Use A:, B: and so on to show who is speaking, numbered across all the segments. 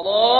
A: Allah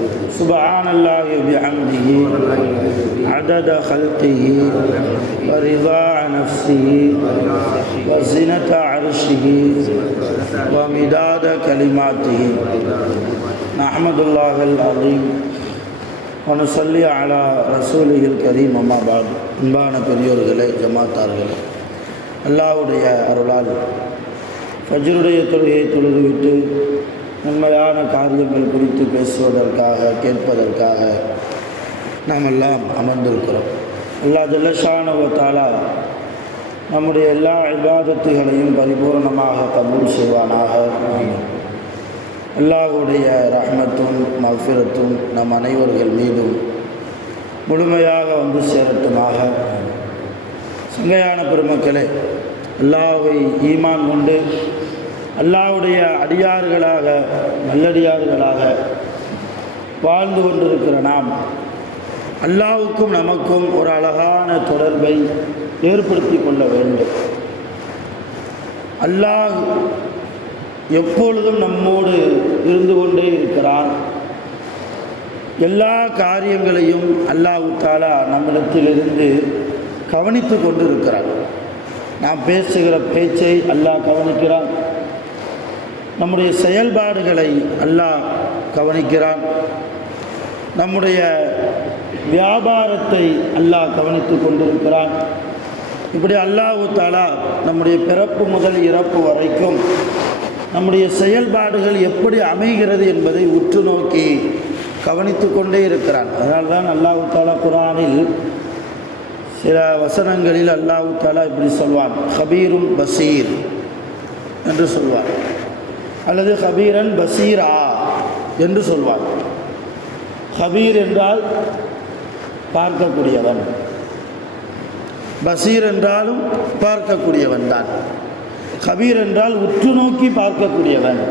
A: سبحان الله وبحمده عدد خلقه ورضا نفسه وزنة عرشه ومداد كلماته نحمد الله العظيم ونصلي على رسوله الكريم أما بعد அன்பான பெரியோர்களே ஜமாத்தார்களே அல்லாவுடைய அருளால் ஃபஜ்ருடைய தொழுகையை தொழுதுவிட்டு நன்மையான காரியங்கள் குறித்து பேசுவதற்காக கேட்பதற்காக நாம் எல்லாம் அமர்ந்திருக்கிறோம் எல்லா ஜல்லஷானுவத்தாலா நம்முடைய எல்லா விவாதத்துகளையும் பரிபூர்ணமாக கபூல் செய்வானாக. ஆமீன். அல்லாஹுடைய ரஹ்மத்தும் மஃபிரத்தும் நம் அனைவர்கள் மீதும் முழுமையாக வந்து சேரட்டுமாக. சங்கையான பெருமக்களே அல்லாஹ்வை ஈமான் கொண்டு அல்லாவுடைய அடியார்களாக நல்லடியார்களாக வாழ்ந்து கொண்டிருக்கிற நாம் அல்லாவுக்கும் நமக்கும் ஒரு அழகான தொடர்பை ஏற்படுத்தி கொள்ள வேண்டும். அல்லாஹ் எப்பொழுதும் நம்மோடு இருந்து கொண்டே இருக்கிறான். எல்லா காரியங்களையும் அல்லாஹ் தாலா நம்மிடத்திலிருந்து கவனித்து கொண்டு இருக்கிறார் நாம் பேசுகிற பேச்சை அல்லாஹ் கவனிக்கிறான். நம்முடைய செயல்பாடுகளை அல்லாஹ் கவனிக்கிறான். நம்முடைய வியாபாரத்தை அல்லாஹ் கவனித்து கொண்டிருக்கிறான். இப்படி அல்லாஹு தாலா நம்முடைய பிறப்பு முதல் இறப்பு வரைக்கும் நம்முடைய செயல்பாடுகள் எப்படி அமைகிறது என்பதை உற்று நோக்கி கவனித்து கொண்டே இருக்கிறான். அதனால் தான் அல்லாஹு தாலா குரானில் சில வசனங்களில் அல்லாஹு தாலா இப்படி சொல்வான். ஹபீரும் பசீர் என்று சொல்வார். அல்லது ஹபீரன் பசீரா என்று சொல்வார். ஹபீர் என்றால் பார்க்கக்கூடியவன். பசீர் என்றாலும் பார்க்கக்கூடியவன் தான். கபீர் என்றால் உற்று நோக்கி பார்க்கக்கூடியவன்.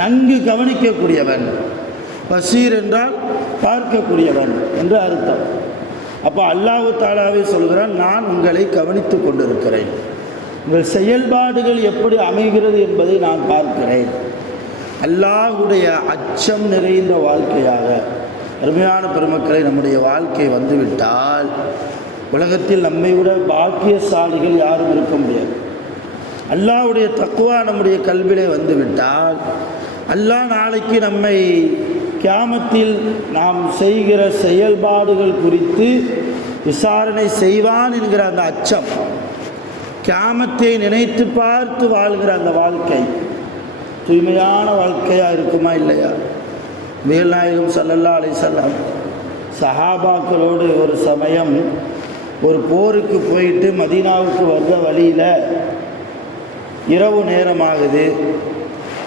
A: நன்கு கவனிக்கக்கூடியவன். பசீர் என்றால் பார்க்கக்கூடியவன் என்று அர்த்தம். அப்போ அல்லாஹு தாலாவை சொல்கிறான் நான் உங்களை கவனித்து கொண்டிருக்கிறேன். உங்கள் செயல்பாடுகள் எப்படி அமைகிறது என்பதை நான் பார்க்கிறேன். அல்லாஹுடைய அச்சம் நிறைந்த வாழ்க்கையாக அருமையான பெருமக்களை நம்முடைய வாழ்க்கை வந்துவிட்டால் உலகத்தில் நம்மை விட பாக்கியசாலிகள் யாரும் இருக்க முடியாது. அல்லாவுடைய தக்குவா நம்முடைய கல்விலே வந்துவிட்டால் அல்லாஹ் நாளைக்கு நம்மை கியாமத்தில் நாம் செய்கிற செயல்பாடுகள் குறித்து விசாரணை செய்வான் என்கிற அந்த அச்சம் கியாமத்தை நினைத்து பார்த்து வாழ்கிற அந்த வாழ்க்கை தூய்மையான வாழ்க்கையாக இருக்குமா இல்லையா? மேல்நாயகம் சல்லல்லா அலை அலிசல்லாம் சஹாபாக்களோடு ஒரு சமயம் ஒரு போருக்கு போயிட்டு மதீனாவுக்கு வந்த வழியில் இரவு நேரமாகுது.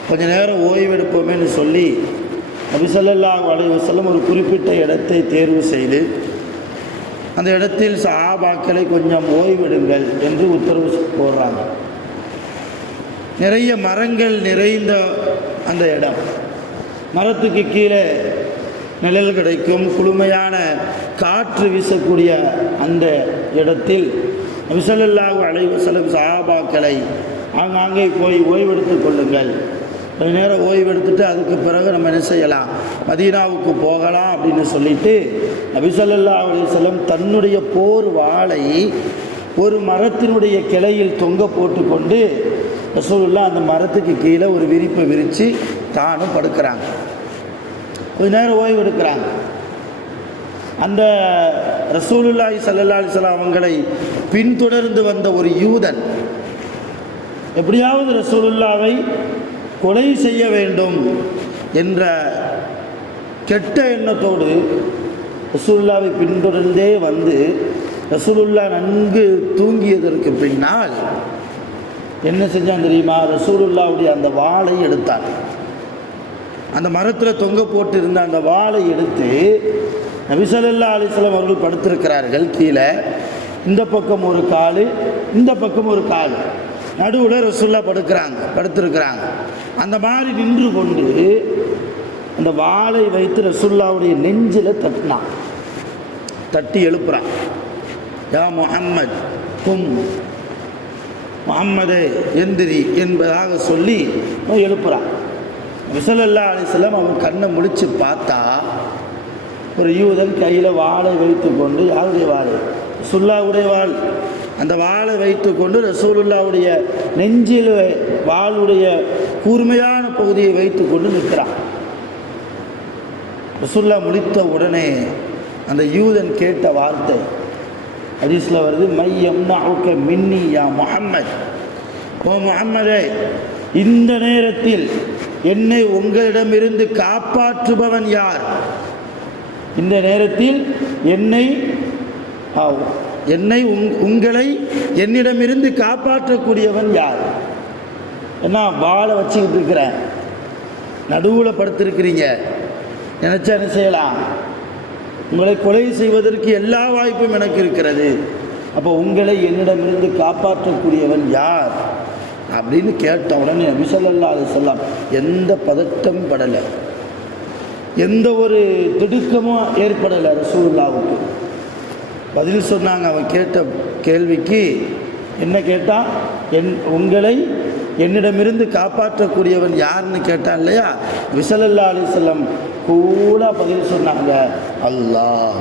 A: கொஞ்ச நேரம் ஓய்வெடுப்போமேன்னு சொல்லி அபிசல்லா அலைவசல்லம் ஒரு குறிப்பிட்ட இடத்தை தேர்வு செய்து அந்த இடத்தில் சஹாபாக்களை கொஞ்சம் ஓய்வெடுங்கள் என்று உத்தரவு போடுறாங்க. நிறைய மரங்கள் நிறைந்த அந்த இடம். மரத்துக்கு கீழே நிழல் கிடைக்கும். குளுமையான காற்று வீசக்கூடிய அந்த இடத்தில் விசலல்லாஹு அலைவசலம் சஹாபாக்களை ஆங்காங்கே போய் ஓய்வெடுத்து கொள்ளுங்கள். கொஞ்ச நேரம் ஓய்வெடுத்துட்டு அதுக்கு பிறகு நம்ம என்ன செய்யலாம்? மதீனாவுக்கு போகலாம் அப்படின்னு சொல்லிட்டு நபிசல்லா அலிசல்லம் தன்னுடைய போர் வாளை ஒரு மரத்தினுடைய கிளையில் தொங்க போட்டுக்கொண்டு ரசூலுல்லா அந்த மரத்துக்கு கீழே ஒரு விரிப்பை விரித்து தானும் படுக்கிறாங்க. கொஞ்ச நேரம் ஓய்வு எடுக்கிறாங்க அந்த ரசூலுல்லாஹி சல்லா அலிஸ்லாம் அவங்களை பின்தொடர்ந்து வந்த ஒரு யூதன் எப்படியாவது ரசூலுல்லாவை கொலை செய்ய வேண்டும் என்ற கெட்ட எண்ணத்தோடு ரசூல்லாவை பின்தொடர்ந்தே வந்து ரசூலுல்லா நன்கு தூங்கியதற்கு பின்னால் என்ன செஞ்சான் தெரியுமா? ரசூலுல்லாவுடைய அந்த வாளை எடுத்தான். அந்த மரத்தில் தொங்க போட்டு இருந்த அந்த வாளை எடுத்து நபிசல்லா அலிஸ்லாம் அவர்கள் படுத்திருக்கிறார்கள் கீழே. இந்த பக்கம் ஒரு கால் இந்த பக்கம் ஒரு கால். நடுவில் ரசுல்லா படுக்கிறாங்க படுத்திருக்கிறாங்க. அந்த மாதிரி நின்று கொண்டு அந்த வாளை வைத்து ரசுல்லாவுடைய நெஞ்சில் தட்டினான். தட்டி எழுப்புறான். யா முகம்மது கும். முகம்மதே எந்திரி என்பதாக சொல்லி எழுப்புறான். விசலல்லா அலிஸ்லாம் அவன் கண்ணை முழிச்சு பார்த்தா ஒரு யூதன் கையில் வாளை வைத்து கொண்டு யாருடைய வாள்? சுல்லாவுடைய வாள். அந்த வாளை வைத்து கொண்டு ரசூலுல்லாவுடைய நெஞ்சில் வாளுடைய கூர்மையான பகுதியை வைத்து கொண்டு நிற்கிறான். ரசுல்லா முடித்த உடனே அந்த யூதன் கேட்ட வார்த்தை ஹதீஸில் வருது மையம் நவுக்க மின்னி யா முகம்மது ஓ முகம்மதே இந்த நேரத்தில் என்னை உங்களிடமிருந்து காப்பாற்றுபவன் யார்? இந்த நேரத்தில் என்னை என்னை உங் உங்களை என்னிடமிருந்து காப்பாற்றக்கூடியவன் யார்? என்ன வாழை வச்சுக்கிட்டு இருக்கிறேன். நடுவில் படுத்திருக்கிறீங்க. நினச்சா என்ன செய்யலாம்? உங்களை கொலை செய்வதற்கு எல்லா வாய்ப்பும் எனக்கு இருக்கிறது. அப்போ உங்களை என்னிடமிருந்து காப்பாற்றக்கூடியவன் யார்? அப்படின்னு கேட்ட உடனே நபிசல்லா அது சொல்லலாம் எந்த பதட்டமும் படலை. எந்த ஒரு திடுக்கமும் ஏற்படலை ரசூல்லாவுக்கு பதில் சொன்னாங்க அவன் கேட்ட கேள்விக்கு. என்ன கேட்டால் என் உங்களை என்னிடமிருந்து காப்பாற்றக்கூடியவன் யாருன்னு கேட்டான் இல்லையா? விசலல்லா அலிசல்லம் கூலாக பதில் சொன்னாங்க அல்லாஹ்.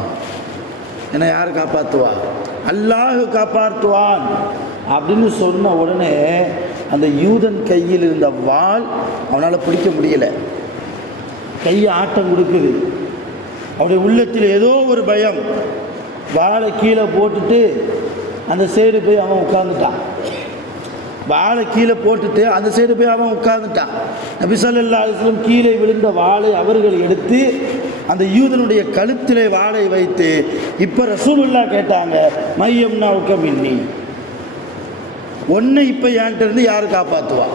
A: என்னை யார் காப்பாற்றுவா அல்லாஹ் காப்பாற்றுவான். அப்படின்னு சொன்ன உடனே அந்த யூதன் கையில் இருந்த வாள் அவனால் பிடிக்க முடியல. கை ஆட்டம் கொடுக்குது. அவருடைய உள்ளத்தில் ஏதோ ஒரு பயம். வாழை கீழே போட்டுட்டு அந்த சைடு போய் அவன் உட்காந்துட்டான் வாழை கீழே போட்டுட்டு அந்த சைடு போய் அவன் உட்கார்ந்துட்டான். நபி ஸல்லல்லாஹு கீழே விழுந்த வாழை அவர்கள் எடுத்து அந்த யூதனுடைய கழுத்திலே வாழை வைத்து இப்போ ரசூலுல்லா கேட்டாங்க மையம்னா உக்கம் இன்னி ஒன்று இப்போ என்கிட்ட இருந்து யார் காப்பாற்றுவா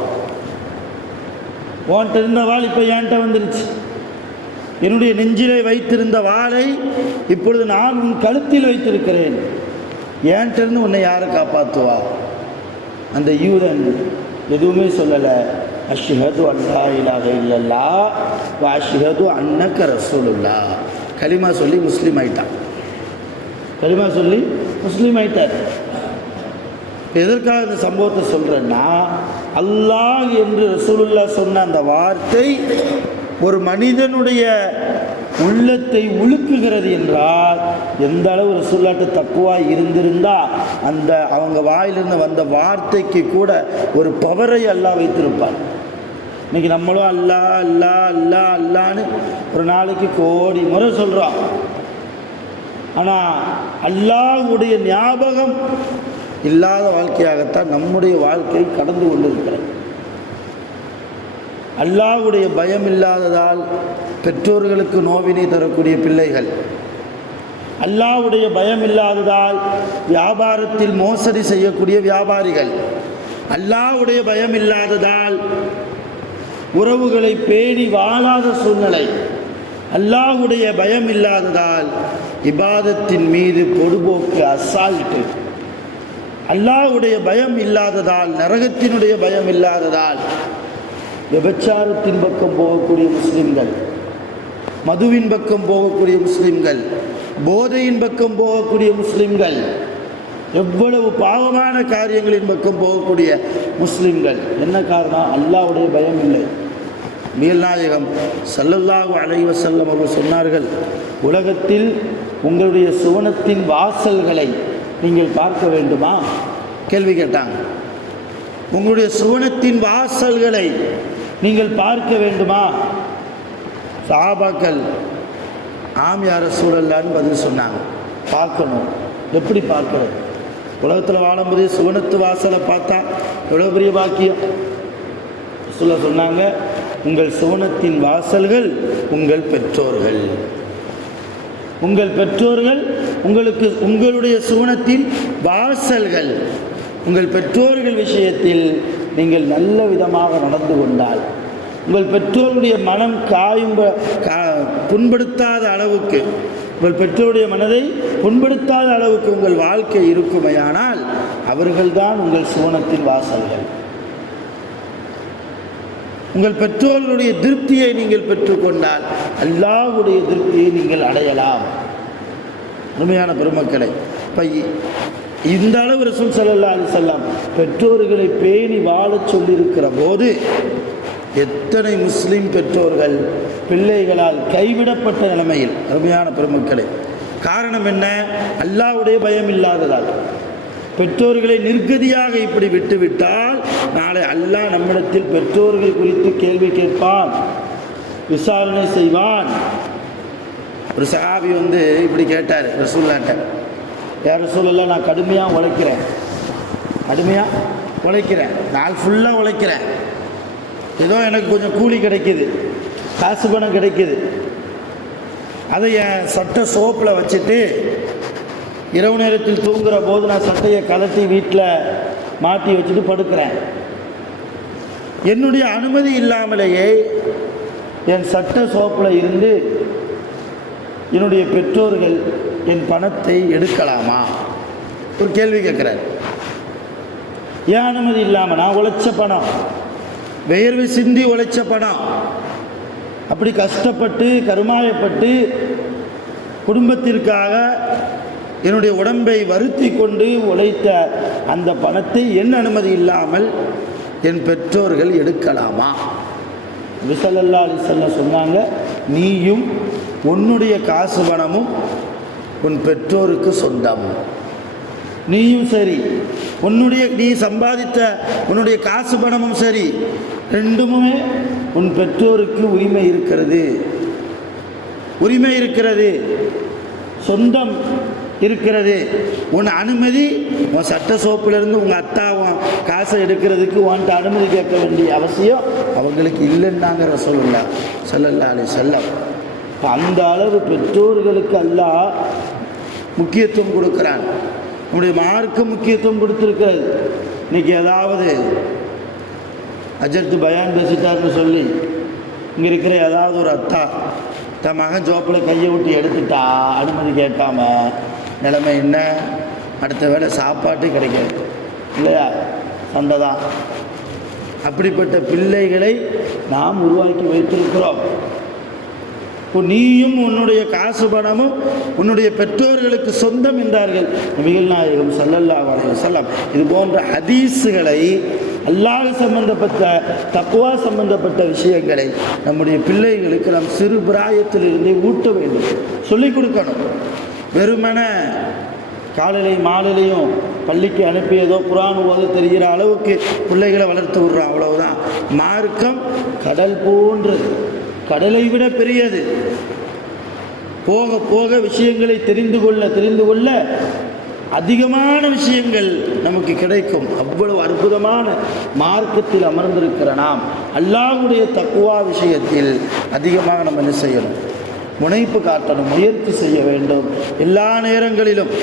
A: உன்கிட்ட இருந்த வாள் இப்போ என்கிட்ட வந்துருச்சு. என்னுடைய நெஞ்சிலே வைத்திருந்த வாளை இப்பொழுது நான் உன் கழுத்தில் வைத்திருக்கிறேன். என்கிட்ட இருந்து உன்னை யாரை காப்பாற்றுவா அந்த யூதன் எதுவுமே சொல்லலை. அஷ்ஹது அல்லா இலாஹ இல்லல்லா வ அஷ்ஹது அன்னக்க ரசூலுல்லா கலிமா சொல்லி முஸ்லீம் ஆயிட்டான். கலிமா சொல்லி முஸ்லீம் ஆயிட்டார். எதற்காக இந்த சம்பவத்தை சொல்கிறேன்னா அல்லாஹ் என்று ரசூலுல்லா சொன்ன அந்த வார்த்தை ஒரு மனிதனுடைய உள்ளத்தை உழுக்குகிறது என்றால் எந்த அளவு ரசூல்லாட்டு தக்குவா இருந்திருந்தா அந்த அவங்க வாயிலிருந்து வந்த வார்த்தைக்கு கூட ஒரு பவரை அல்லாஹ் வைத்திருப்பார். இன்னைக்கு நம்மளும் அல்லா அல்லா அல்லா அல்லான்னு ஒரு நாளைக்கு கோடி முறை சொல்கிறோம் ஆனால் அல்லாஹுடைய ஞாபகம் இல்லாத வாழ்க்கையாகத்தான் நம்முடைய வாழ்க்கை கடந்து கொண்டிருக்கிறது. அல்லாஹுடைய பயம் இல்லாததால் பெற்றோர்களுக்கு நோவினை தரக்கூடிய பிள்ளைகள் அல்லாஹ்வுடைய பயம் இல்லாததால் வியாபாரத்தில் மோசடி செய்யக்கூடிய வியாபாரிகள். அல்லாவுடைய பயம் இல்லாததால் உறவுகளை பேணி வாழாத சூழ்நிலை. அல்லாஹ்வுடைய பயம் இல்லாததால் இபாதத்தின் மீது பொதுபோக்கு அசால்ட்டு. அல்லாஹ்வுடைய பயம் இல்லாததால் நரகத்தினுடைய பயம் இல்லாததால் விபச்சாரத்தின் பக்கம் போகக்கூடிய முஸ்லிம்கள் மதுவின் பக்கம் போகக்கூடிய முஸ்லிம்கள் போதையின் பக்கம் போகக்கூடிய முஸ்லிம்கள் எவ்வளவு பாவமான காரியங்களின் பக்கம் போகக்கூடிய முஸ்லிம்கள். என்ன காரணம்? அல்லாவுடைய பயம் இல்லை. மீள்நாயகம் சல்லல்லாஹு அலைவ செல்லம் அவர்கள் சொன்னார்கள் உலகத்தில் உங்களுடைய சுவனத்தின் வாசல்களை நீங்கள் பார்க்க வேண்டுமா? கேள்வி கேட்டாங்க. உங்களுடைய சுவனத்தின் வாசல்களை நீங்கள் பார்க்க வேண்டுமா? சாபாக்கள் ஆம் யார சூழல்லான்னு பதில் சொன்னாங்க. பார்க்கணும். எப்படி பார்க்கறது? உலகத்தில் வாழும்போது சுவனத்து வாசலை பார்த்தா எவ்வளோ பெரிய பாக்கியம்? சொல்ல சொன்னாங்க உங்கள் சுவனத்தின் வாசல்கள் உங்கள் பெற்றோர்கள். உங்கள் பெற்றோர்கள் உங்களுக்கு உங்களுடைய சுவனத்தின் வாசல்கள். உங்கள் பெற்றோர்கள் விஷயத்தில் நீங்கள் நல்ல விதமாக நடந்து கொண்டால் உங்கள் பெற்றோருடைய மனம் காயும் கா புண்படுத்தாத அளவுக்கு உங்கள் பெற்றோருடைய மனதை புண்படுத்தாத அளவுக்கு உங்கள் வாழ்க்கை இருக்குமையானால் அவர்கள்தான் உங்கள் சுவனத்தின் வாசல்கள். உங்கள் பெற்றோர்களுடைய திருப்தியை நீங்கள் பெற்றுக்கொண்டால் அல்லாவுடைய திருப்தியை நீங்கள் அடையலாம். அருமையான பெருமக்களை இப்போ இந்த அளவு ரசூல் ஸல்லல்லாஹு அலைஹி பெற்றோர்களை பேணி வாழச் சொல்லியிருக்கிற போது எத்தனை முஸ்லீம் பெற்றோர்கள் பிள்ளைகளால் கைவிடப்பட்ட நிலைமையில்? அருமையான பெருமக்களே காரணம் என்ன? அல்லாஹ்வுடைய பயம் இல்லாததால். பெற்றோர்களை நிர்கதியாக இப்படி விட்டுவிட்டால் நாளை அல்லாஹ் நம்மிடத்தில் பெற்றோர்கள் குறித்து கேள்வி கேட்பான் விசாரணை செய்வான். ஒரு சஹாபி வந்து இப்படி கேட்டார் ரசூல்லாட்ட யார் ரசூல்லா நான் கடுமையாக உழைக்கிறேன் கடுமையாக உழைக்கிறேன் நாள் ஃபுல்லாக உழைக்கிறேன். ஏதோ எனக்கு கொஞ்சம் கூலி கிடைக்குது காசு பணம் கிடைக்குது. அதை என் சட்டை சோப்பில் வச்சுட்டு இரவு நேரத்தில் தூங்குகிற போது நான் சட்டையை கலட்டி வீட்டில் மாட்டி வச்சுட்டு படுக்கிறேன். என்னுடைய அனுமதி இல்லாமலேயே என் சட்ட சோப்பில் இருந்து என்னுடைய பெற்றோர்கள் என் பணத்தை எடுக்கலாமா? ஒரு கேள்வி கேட்குறாரு. ஏன் அனுமதி இல்லாமல் நான் உழைச்ச பணம்? வேர்வை சிந்தி உழைச்ச பணம் அப்படி கஷ்டப்பட்டு கருமாயப்பட்டு குடும்பத்திற்காக என்னுடைய உடம்பை வருத்தி கொண்டு உழைத்த அந்த பணத்தை என் அனுமதி இல்லாமல் என் பெற்றோர்கள் எடுக்கலாமா? விசலல்லா அலிசல்ல சொன்னாங்க நீயும் உன்னுடைய காசு பணமும் உன் பெற்றோருக்கு சொந்தம். நீயும் சரி. உன்னுடைய நீ சம்பாதித்த உன்னுடைய காசு பணமும் சரி. ரெண்டுமே உன் பெற்றோருக்கு உரிமை இருக்கிறது. உரிமை இருக்கிறது. சொந்தம் இருக்கிறது. உன் அனுமதி உன் சட்ட சோப்பிலிருந்து உங்கள் அத்தாவும் காசை எடுக்கிறதுக்கு உன்ட்ட அனுமதி கேட்க வேண்டிய அவசியம் அவங்களுக்கு இல்லைன்னாங்கிற சொல்லல சல்லல்லா செல்லம் அந்த அளவு பெற்றோர்களுக்கு அல்ல முக்கியத்துவம் கொடுக்குறான். நம்முடைய மார்க்கு முக்கியத்துவம் கொடுத்துருக்காது இன்னைக்கு ஏதாவது அஜர்த்து பயான் பேசிட்டாருன்னு சொல்லி இங்கே இருக்கிற ஏதாவது ஒரு அத்தா தன் மகன் ஜோப்பில் கையை விட்டு எடுத்துட்டா அனுமதி கேட்காம நிலைமை என்ன? அடுத்த வேலை சாப்பாட்டு கிடைக்காது. இல்லையா? சண்டை தான் அப்படிப்பட்ட பிள்ளைகளை நாம் உருவாக்கி வைத்திருக்கிறோம். நீயும் உன்னுடைய காசு பணமும் உன்னுடைய பெற்றோர்களுக்கு சொந்தம் என்றார்கள். நபிகள் நாயகம் சல்லல்லா செல்லம் இது போன்ற ஹதீஸுகளை அல்லாஹ் சம்பந்தப்பட்ட தக்குவா சம்பந்தப்பட்ட விஷயங்களை நம்முடைய பிள்ளைகளுக்கு நாம் சிறு பிராயத்திலிருந்தே ஊட்ட வேண்டும். சொல்லிக் கொடுக்கணும். வெறுமன காலையிலையும் மாலையிலையும் பள்ளிக்கு அனுப்பியதோ குரான் ஓத தெரிகிற அளவுக்கு பிள்ளைகளை வளர்த்து விடுறோம் அவ்வளவுதான். மார்க்கம் கடல் போன்றது. கடலை விட பெரியது. போக போக விஷயங்களை தெரிந்து கொள்ள தெரிந்து கொள்ள அதிகமான விஷயங்கள் நமக்கு கிடைக்கும். அவ்வளவு அற்புதமான மார்க்கத்தில் அமர்ந்திருக்கிற நாம் அல்லாஹ்வுடைய தக்குவா விஷயத்தில் அதிகமாக நம்ம என்ன செய்யணும்? முனைப்பு காட்டணும் முயற்சி செய்ய வேண்டும். எல்லா நேரங்களிலும்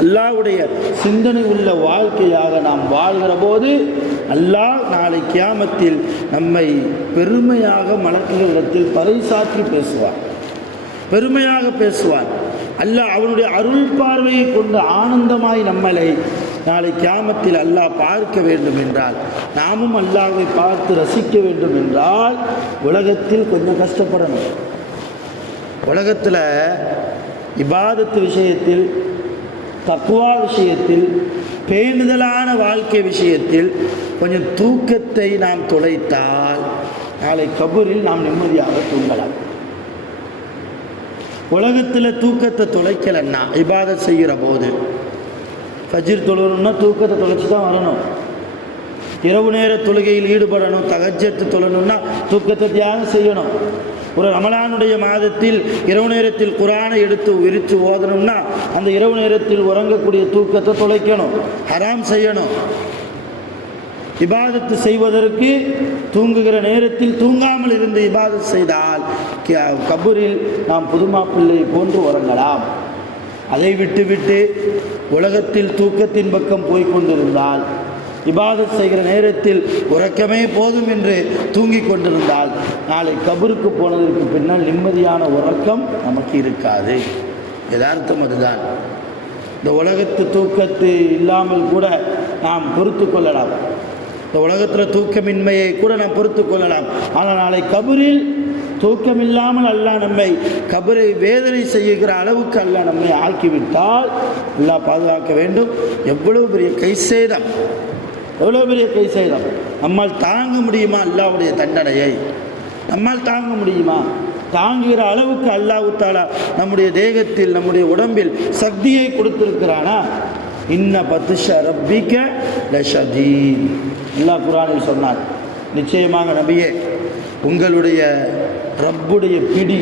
A: அல்லாவுடைய சிந்தனை உள்ள வாழ்க்கையாக நாம் வாழ்கிற போது அல்லாஹ் நாளை கியாமத்தில் நம்மை பெருமையாக மலக்குகளிடத்தில் பறைசாற்றி பேசுவார். பெருமையாக பேசுவார். அல்லாஹ் அவனுடைய அருள் பார்வையை கொண்டு ஆனந்தமாய் நம்மளை நாளை கியாமத்தில் அல்லாஹ் பார்க்க வேண்டும் என்றால் நாமும் அல்லாஹை பார்த்து ரசிக்க வேண்டும் என்றால் உலகத்தில் கொஞ்சம் கஷ்டப்படணும். உலகத்தில் இபாதத்து விஷயத்தில் தக்குவா விஷயத்தில் பேணுதலான வாழ்க்கை விஷயத்தில் கொஞ்சம் தூக்கத்தை நாம் தொலைத்தால் நாளை கபூரில் நாம் நிம்மதியாக தூங்கலாம். உலகத்தில் தூக்கத்தை தொலைக்கலன்னா இபாதத் செய்கிற போது ஃபஜ்ர் தொழுகணும்னா தூக்கத்தை தொலைச்சி தான் வரணும். இரவு நேர தொழுகையில் ஈடுபடணும் தகஜத்து தொழணும்னா தூக்கத்தை தியாகம் செய்யணும். ஒரு ரமலானுடைய மாதத்தில் இரவு நேரத்தில் குரானை எடுத்து விரித்து ஓதணும்னா அந்த இரவு நேரத்தில் உறங்கக்கூடிய தூக்கத்தை தொலைக்கணும். ஹராம் செய்யணும். இபாதத்து செய்வதற்கு தூங்குகிற நேரத்தில் தூங்காமல் இருந்து இபாதத் செய்தால் கபூரில் நாம் புதுமாப்பிள்ளை போன்று உறங்கலாம். அதை விட்டுவிட்டு உலகத்தில் தூக்கத்தின் பக்கம் போய்க் கொண்டிருந்தால் இபாதத் செய்கிற நேரத்தில் உறக்கமே போதும் என்று தூங்கிக் கொண்டிருந்தால் நாளை கபருக்கு போனதற்கு பின்னால் நிம்மதியான உறக்கம் நமக்கு இருக்காது. யதார்த்தம் அதுதான். இந்த உலகத்து தூக்கத்து இல்லாமல் கூட நாம் பொறுத்து கொள்ளலாம். இந்த உலகத்தில் தூக்கமின்மையை கூட நாம் பொறுத்து கொள்ளலாம். ஆனால் நாளை கபரில் தூக்கமில்லாமல் அல்லாஹ் நம்மை கபரை வேதனை செய்கிற அளவுக்கு அல்லாஹ் நம்மை ஆக்கிவிட்டால் அல்லா பாதுகாக்க வேண்டும். எவ்வளவு பெரிய கை சேதம் எவ்வளோ பெரிய கை சேதம் நம்மால் தாங்க முடியுமா அல்லாவுடைய தண்டனையை? நம்மால் தாங்க முடியுமா? தாங்குகிற அளவுக்கு அல்லாஹ் தாலா நம்முடைய தேகத்தில் நம்முடைய உடம்பில் சக்தியை கொடுத்திருக்கிறானா? இன்ன பத்துஷ ரப்பிக்க லஷதீன் அல்லாஹ் குரானில் சொன்னார். நிச்சயமாக நபியே உங்களுடைய ரப்புடைய பிடி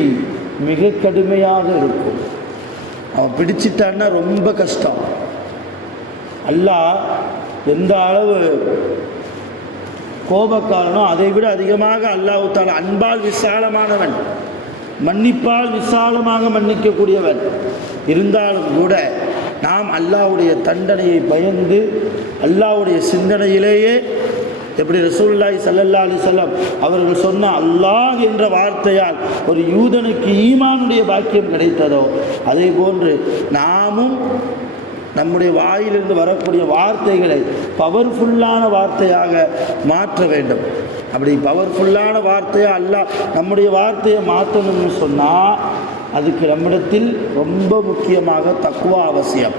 A: மிக கடுமையாக இருக்கும். அவன் பிடிச்சிட்டான்னா ரொம்ப கஷ்டம். அல்லாஹ் எந்த அளவு கோபக்காரனோ அதை விட அதிகமாக அல்லாஹ் அன்பால் விசாலமானவன் மன்னிப்பால் விசாலமாக மன்னிக்கக்கூடியவன் இருந்தாலும் கூட நாம் அல்லாஹ்வுடைய தண்டனையை பயந்து அல்லாஹ்வுடைய சிந்தனையிலேயே எப்படி ரசூல்லாய் சல்லல்லா அலி சொல்லம் அவர்கள் சொன்ன அல்லாஹ் என்ற வார்த்தையால் ஒரு யூதனுக்கு ஈமானுடைய பாக்கியம் கிடைத்ததோ அதே போன்று நாமும் நம்முடைய வாயிலிருந்து வரக்கூடிய வார்த்தைகளை பவர்ஃபுல்லான வார்த்தையாக மாற்ற வேண்டும். அப்படி பவர்ஃபுல்லான வார்த்தையாக அல்ல நம்முடைய வார்த்தையை மாற்றணும்னு சொன்னால் அதுக்கு நம்மிடத்தில் ரொம்ப முக்கியமாக தக்குவா அவசியம்.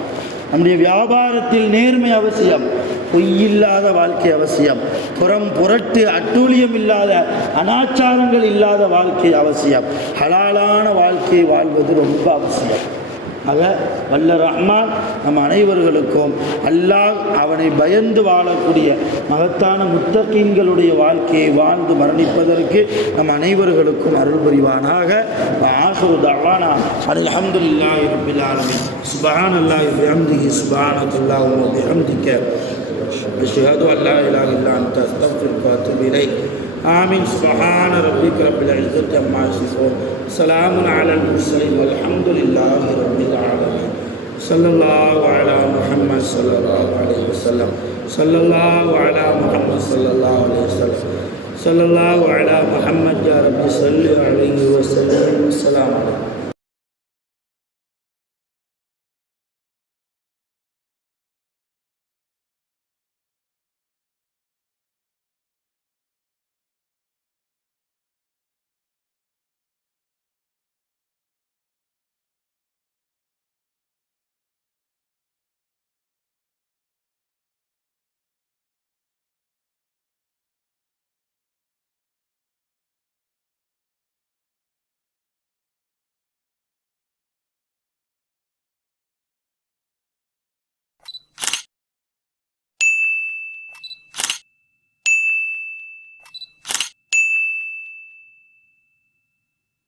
A: நம்முடைய வியாபாரத்தில் நேர்மை அவசியம் பொய்யில்லாத வாழ்க்கை அவசியம் புறம் புரட்டு அட்டூழியம் இல்லாத அனாச்சாரங்கள் இல்லாத வாழ்க்கை அவசியம். ஹலாலான வாழ்க்கையை வாழ்வது ரொம்ப அவசியம். ஆக வல்ல ரஹ்மான் நம் அனைவர்களுக்கும் அல்லாஹ் அவனை பயந்து வாழக்கூடிய மகத்தான முத்தகீன்களுடைய வாழ்க்கையை வாழ்ந்து மரணிப்பதற்கு நம் அனைவர்களுக்கும் அருள் புரிவானாக ஆசுரு தவானா அல்ஹம்துலில்லாஹி ரப்பில் ஆலமீன் சுப்ஹானல்லாஹி வபிஹம்திஹி சுப்ஹானக்கல்லாஹு வபிஹம்திக أشهد أن لا إله إلا أنت أستغفرك وأتوب إليك آمين. سبحان ربك رب العزة عما يصفون. سلام على المرسلين والحمد لله رب العالمين. صلى الله على محمد صلى الله عليه وسلم. صلى الله على محمد صلى الله عليه وسلم. صلى الله على محمد يا رب. صل عليه وسلم. والسلام عليكم.